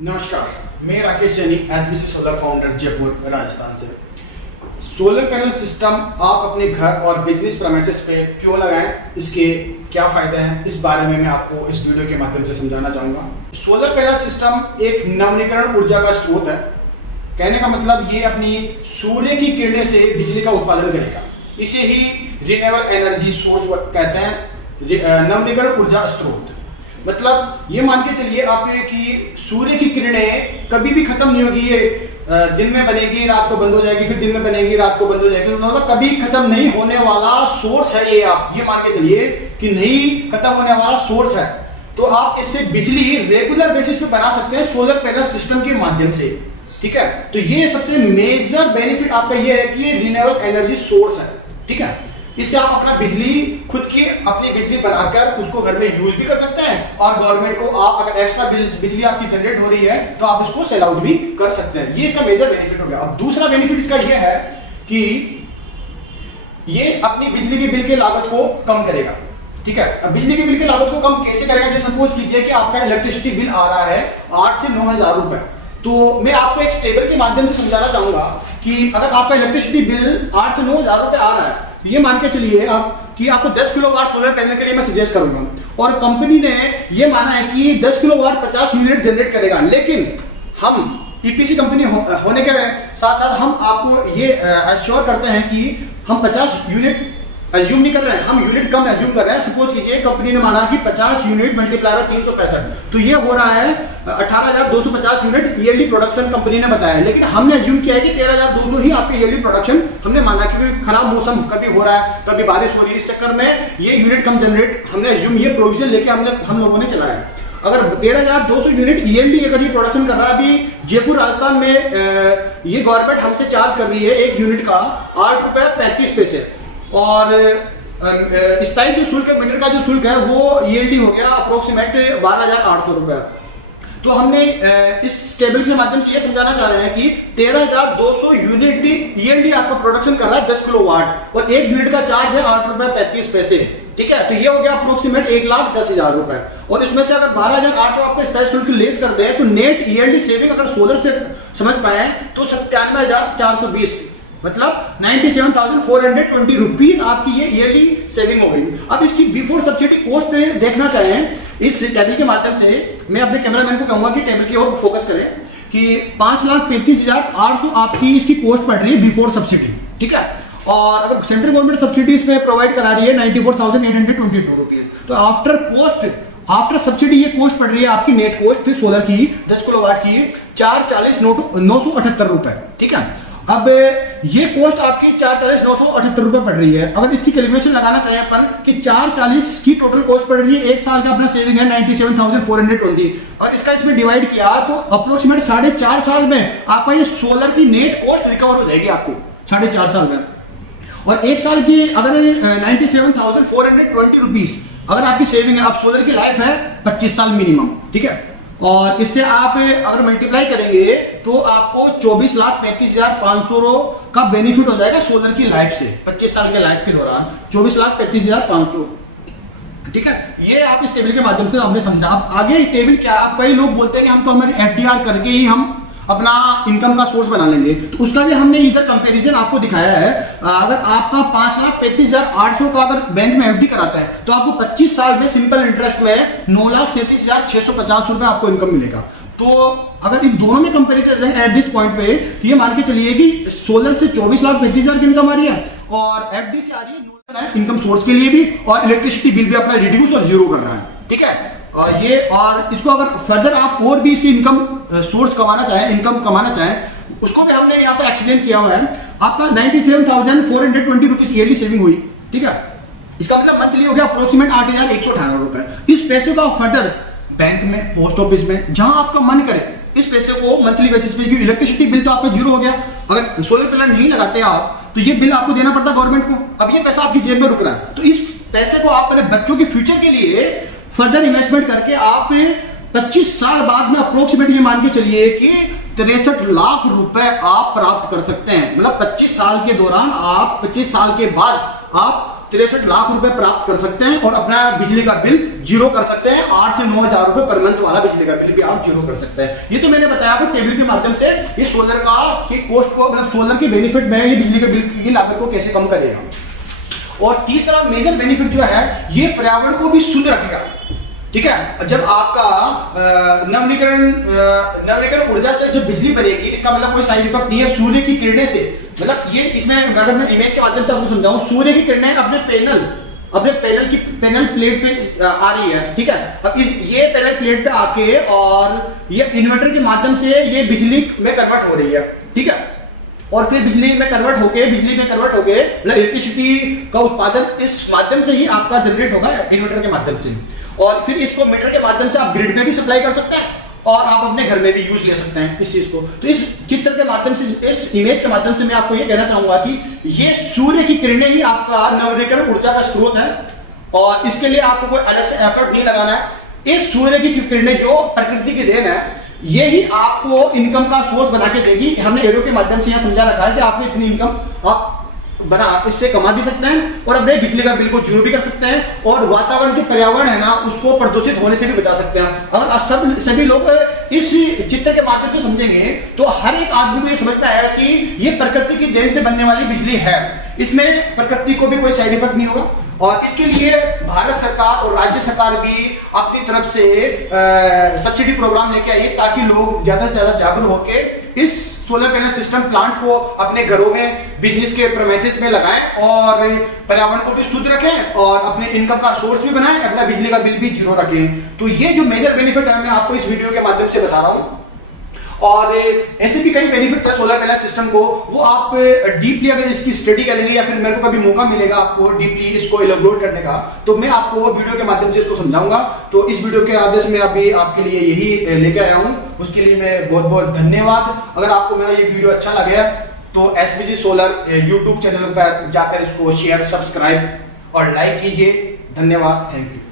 नमस्कार, मैं Rakesh Saini SBC solar founder Jaipur Rajasthan से। सोलर पैनल सिस्टम आप अपने घर और बिजनेस प्रेमिसेस पे क्यों लगाएं, इसके क्या फायदे हैं, इस बारे में मैं आपको इस वीडियो के माध्यम से समझाना चाहूंगा। सोलर पैनल सिस्टम एक नवीकरण ऊर्जा का स्रोत है। कहने का मतलब ये अपनी सूर्य की किरणें से बिजली का उत्पादन करेगा। इसे ही रिन्यूएबल एनर्जी सोर्स कहते हैं, नवीकरण ऊर्जा स्रोत। मतलब ये मान के चलिए आप कि सूर्य की किरणें कभी भी खत्म नहीं होगी। ये दिन में बनेगी, रात को बंद हो जाएगी, फिर दिन में बनेगी, रात को बंद हो जाएगी। मतलब कभी खत्म नहीं होने वाला सोर्स है ये। आप ये मान के चलिए कि नहीं खत्म होने वाला सोर्स है। तो आप इससे बिजली रेगुलर बेसिस पे बना सकते हैं सोलर पैनल सिस्टम के माध्यम से। ठीक है, तो ये सबसे मेजर बेनिफिट आपका ये है कि ये रिन्यूएबल एनर्जी सोर्स है। ठीक है, इससे आप अपना बिजली खुद की अपनी बिजली बनाकर उसको घर में यूज भी कर सकते हैं और गवर्नमेंट को आप अगर एक्स्ट्रा बिजली आपकी जनरेट हो रही है तो आप इसको सेल आउट भी कर सकते हैं। ये इसका मेजर बेनिफिट हो गया। अब दूसरा बेनिफिट इसका ये है कि ये अपनी बिजली के बिल के लागत को कम करेगा। ठीक है, अब बिजली के बिल की लागत को कम कैसे करेगा? जैसे सपोज कीजिए कि आपका इलेक्ट्रिसिटी बिल आ रहा है 8 से 9,000 रुपए। तो मैं आपको एक टेबल के माध्यम से समझाना चाहूंगा कि अगर आपका इलेक्ट्रिसिटी बिल 8 से 9,000 रुपए आ रहा है, ये मान के चलिए आप कि आपको 10 किलोवाट सोलर पैनल के लिए मैं सजेस्ट करूंगा और कंपनी ने ये माना है कि 10 किलोवाट 50 यूनिट जनरेट करेगा। लेकिन हम ईपीसी कंपनी होने के साथ साथ हम आपको ये एश्योर करते हैं कि हम 50 यूनिट अज्यूम नहीं कर रहे हैं, हम यूनिट कम अज्यूम कर रहे हैं। सपोज कीजिए कंपनी ने माना कि 50 यूनिट मल्टीप्लाई बाय 365, तो ये हो रहा है 18,250 यूनिट ईयरली प्रोडक्शन कंपनी ने बताया। लेकिन हमने अज्यूम किया है कि 13,200 ही आपके ईयरली प्रोडक्शन हमने माना, क्योंकि खराब मौसम कभी हो रहा है, कभी बारिश हो रही है, इस चक्कर में ये यूनिट कम जनरेट हमने अज्यूम, ये प्रोविजन लेके हम लोगों ने चलाया है। अगर 13,200 यूनिट ईयरली अगर ये प्रोडक्शन कर रहा है, अभी जयपुर राजस्थान में ये गवर्नमेंट हमसे चार्ज कर रही है एक यूनिट का 8 रुपए 35 पैसे। और स्थायी जो शुल्क मीटर का जो शुल्क है वो ईएलडी हो गया अप्रोक्सीमेट 12,800 रुपए। तो हमने इस टेबल के माध्यम से ये समझाना चाह रहे हैं कि 13,200 यूनिट ईएलडी आपका प्रोडक्शन कर रहा है 10 किलोवाट और एक यूनिट का चार्ज है 8 रुपए 35 पैसे। ठीक है, तो ये हो गया अप्रोक्सीमेट 1,10,000 रुपए। और इसमें से अगर 12,800 आपको स्थायी शुल्क लेस कर दे तो नेट ईएलडी सेविंग अगर सोलर से समझ पाए तो 97,420, मतलब 97,420 रुपीज आपकी ये ईयरली सेविंग हो गई। अब इसकी बिफोर सब्सिडी कॉस्ट देखना चाहें इस टेबल के माध्यम से, मैं अपने कैमरामैन को कहूंगा कि टेबल की ओर फोकस करें कि 5,35,800 आपकी इसकी कॉस्ट पड़ रही है बिफोर सब्सिडी। ठीक है, और अगर सेंट्रल गवर्नमेंट सब्सिडी इसमें प्रोवाइड करा रही है 94,822 रुपीज, तो आफ्टर सब्सिडी ये कॉस्ट पड़ रही है आपकी नेट कॉस्ट फिर सोलर की 10 किलोवाट की 440,978 रुपए। ठीक है, अब ये कॉस्ट आपकी 440,978 रुपए पड़ रही है। अगर इसकी कैलकुलेशन लगाना चाहें अपन कि 440 की टोटल कॉस्ट पड़ रही है, एक साल का अपना सेविंग है 97,420 और इसका इसमें डिवाइड किया तो अप्रोक्सीमेट 4.5 साल में आपका ये सोलर की नेट कॉस्ट रिकवर हो जाएगी आपको 4.5 साल में। और एक साल की अगर 97,420 रुपीज अगर आपकी सेविंग है, आप सोलर की लाइफ है 25 साल मिनिमम। ठीक है, और इससे आप अगर मल्टीप्लाई करेंगे तो आपको 24,35,500 का बेनिफिट हो जाएगा सोलर की लाइफ से 25 साल के लाइफ के दौरान 24,35,500। ठीक है, ये आप इस टेबल के माध्यम से हमने समझा। अब आगे टेबल क्या, आप कई लोग बोलते हैं कि हम तो हमारे एफडीआर करके ही हम अपना इनकम का सोर्स बना लेंगे, तो उसका भी हमने इधर कंपैरिजन आपको दिखाया है। अगर आपका 5,35,800 का अगर बैंक में एफडी कराता है तो आपको 25 साल में सिंपल इंटरेस्ट में 9,37,650 रुपए आपको इनकम मिलेगा। तो अगर इन दोनों में कंपैरिजन एट दिस पॉइंट पे तो ये मान के चलिए कि सोलर से 24,35,000 की इनकम आ रही है और एफडी से आ रही है इनकम सोर्स के लिए भी, और इलेक्ट्रिसिटी बिल भी अपना रिड्यूस और जीरो कर रहा है। ठीक है, और ये और इसको अगर फर्दर आप और भी इससे इनकम सोर्स कमाना चाहें, इनकम कमाना चाहें, उसको भी हमने यहाँ पे एक्सप्लेन किया हुआ है। आपका 97,420 रुपीज ईयरली सेविंग हुई। ठीक है, इसका मतलब मंथली हो गया अप्रोक्सीमेट 8,118 रुपए। इस पैसे को आप फर्दर बैंक में, पोस्ट ऑफिस में, जहां आपका मन करे इस पैसे को मंथली बेसिस पे, क्योंकि इलेक्ट्रिसिटी बिल तो आपका जीरो हो गया, अगर सोलर पैनल नहीं लगाते आप तो ये बिल आपको देना पड़ता गवर्नमेंट को। अब ये पैसा आपकी जेब में रुक रहा है, तो इस पैसे को आप अपने बच्चों के फ्यूचर के लिए फर्दर इन्वेस्टमेंट करके आप 25 साल बाद में अप्रोक्सीमेट ये मान के चलिए कि 63 लाख रुपए आप प्राप्त कर सकते हैं। मतलब 25 साल के दौरान आप 25 साल के बाद आप 63 लाख रुपए प्राप्त कर सकते हैं और अपना बिजली का बिल जीरो कर सकते हैं। 8 से 9 हजार रुपए पर मंथ वाला बिजली का बिल भी आप जीरो कर सकते हैं। ये तो मैंने बताया आपको टेबल के माध्यम से ये सोलर का की कॉस्ट को, मतलब सोलर के बेनिफिट में ये बिजली के बिल की लागत को कैसे कम करेगा। और तीसरा मेजर बेनिफिट जो है ये पर्यावरण को भी शुद्ध रखेगा। ठीक है, जब आपका नवीकरण ऊर्जा से जब बिजली बनेगी, इसका मतलब कोई साइड इफेक्ट नहीं है सूर्य की किरणें से। मतलब ये इसमें अगर मैं इमेज के माध्यम से आपको समझाऊं, सूर्य की किरणें अपने पैनल प्लेट पे आ रही है। ठीक है, अब ये पैनल प्लेट पे आके और ये इन्वर्टर के माध्यम से ये बिजली में कन्वर्ट हो रही है। ठीक है, और फिर बिजली में कन्वर्ट होके मतलब इलेक्ट्रिसिटी का उत्पादन इस माध्यम से ही आपका जनरेट होगा इन्वर्टर के माध्यम से, और फिर इसको मीटर के माध्यम से आप ग्रिड में भी सप्लाई कर सकते हैं और आप अपने घर में भी यूज ले सकते हैं इस चीज को। तो इस चित्र के माध्यम से, इस इमेज के माध्यम से मैं आपको ये कहना चाहूंगा कि ये सूर्य की किरणें ही आपका नवीकरण ऊर्जा का स्रोत है और इसके लिए आपको कोई अलग से एफर्ट नहीं लगाना है। इस सूर्य की किरणें जो प्रकृति की देन है, ये ही आपको इनकम का सोर्स बना के देगी। हमने एरो के माध्यम से यह समझा रखा है कि आपको इतनी इनकम आप बना इससे कमा भी सकते हैं और अपने बिजली का बिल को जीरो भी कर सकते हैं और वातावरण जो पर्यावरण है ना उसको प्रदूषित होने से भी बचा सकते हैं। अगर सभी लोग इस चित्र के माध्यम से समझेंगे तो हर एक आदमी को ये समझ में आएगा कि ये प्रकृति की देन से बनने वाली बिजली है, इसमें प्रकृति को भी कोई साइड इफेक्ट नहीं होगा। और इसके लिए भारत सरकार और राज्य सरकार भी अपनी तरफ से सब्सिडी प्रोग्राम लेके आई ताकि लोग ज्यादा से ज्यादा जागरूक होकर इस सोलर पैनल सिस्टम प्लांट को अपने घरों में, बिजनेस के प्रेमाइसेस में लगाएं और पर्यावरण को भी शुद्ध रखें और अपने इनकम का सोर्स भी बनाएं, अपना बिजली का बिल भी जीरो रखें। तो ये जो मेजर बेनिफिट है मैं आपको इस वीडियो के माध्यम से बता रहा हूं और ऐसे भी कई बेनिफिट्स है सोलर पैनल सिस्टम को, वो आप डीपली अगर इसकी स्टडी करेंगे या फिर मेरे को कभी मौका मिलेगा आपको डीपली इसको इलैबोरेट करने का, तो मैं आपको वो वीडियो के माध्यम से इसको समझाऊंगा। तो इस वीडियो के आदेश में अभी आपके लिए यही लेके आया हूं, उसके लिए मैं बहुत बहुत धन्यवाद। अगर आपको मेरा ये वीडियो अच्छा लगे तो एसबीसी सोलर यूट्यूब चैनल पर जाकर इसको शेयर, सब्सक्राइब और लाइक कीजिए। धन्यवाद, थैंक यू।